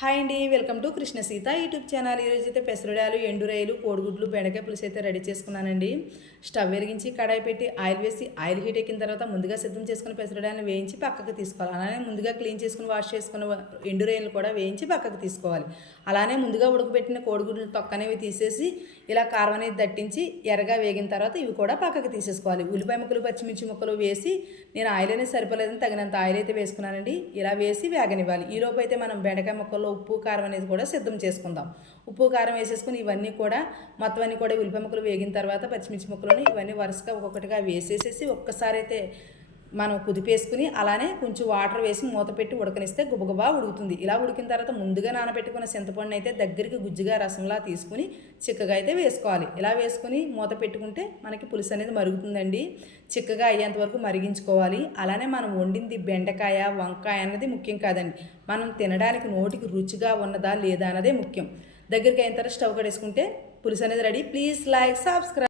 Hi అండి, welcome to Krishna Sita YouTube channel. ఈరోజు అయితే పెసరడాలు, ఎండురాయలు, కోడిగుడ్లు, బెండకాయ పులుసు అయితే రెడీ చేసుకున్నానండి. స్టవ్ వెలిగించి కడాయి పెట్టి ఆయిల్ వేసి ఆయిల్ హీట్ ఎక్కిన తర్వాత ముందుగా సిద్ధం చేసుకున్న పెసరడాలను వేయించి పక్కకు తీసుకోవాలి. అలానే ముందుగా క్లీన్ చేసుకుని వాష్ చేసుకున్న ఎండురాయలు కూడా వేయించి పక్కకు తీసుకోవాలి. అలానే ముందుగా ఉడకబెట్టిన కోడిగుడ్లు తొక్కనేవి తీసేసి ఇలా కారం అనేది దట్టించి ఎర్రగా వేగిన తర్వాత ఇవి కూడా పక్కకు తీసేసుకోవాలి. ఉల్లిపాయ ముక్కలు, పచ్చిమిర్చి ముక్కలు వేసి నేను ఆయిల్ అనేది సరిపోలేదని తగినంత ఆయిల్ అయితే వేసుకున్నానండి. ఇలా వేసి వేగనివ్వాలి. ఈలోపు అయితే మనం బెండకాయ ముక్కలు ఉప్పు కారం అనేది కూడా సిద్ధం చేసుకుందాం. ఉప్పు కారం వేసేసుకుని ఇవన్నీ కూడా మొత్తం అన్నీ కూడా ఉల్లిపాయ ముక్కలు వేగిన తర్వాత పచ్చిమిర్చి ముక్కలను ఇవన్నీ వరుసగా ఒక్కొక్కటిగా వేసేసేసి ఒక్కసారి అయితే మనం కుదిపేసుకుని అలానే కొంచెం వాటర్ వేసి మూత పెట్టి ఉడకనిస్తే గుబగుబా ఉడుకుతుంది. ఇలా ఉడికిన తర్వాత ముందుగా నానబెట్టుకున్న చింతపండు అయితే దగ్గరికి గుజ్జుగా రసంలా తీసుకుని చిక్కగా అయితే వేసుకోవాలి. ఇలా వేసుకుని మూత పెట్టుకుంటే మనకి పులుసు అనేది మరుగుతుందండి. చిక్కగా అయ్యేంత వరకు మరిగించుకోవాలి. అలానే మనం వండింది బెండకాయ, వంకాయ అన్నది ముఖ్యం కాదండి. మనం తినడానికి నోటికి రుచిగా ఉన్నదా లేదా అన్నదే ముఖ్యం. దగ్గరికి అయిన తర్వాత స్టవ్ కడేసుకుంటే పులుసు అనేది రెడీ. Please like, subscribe.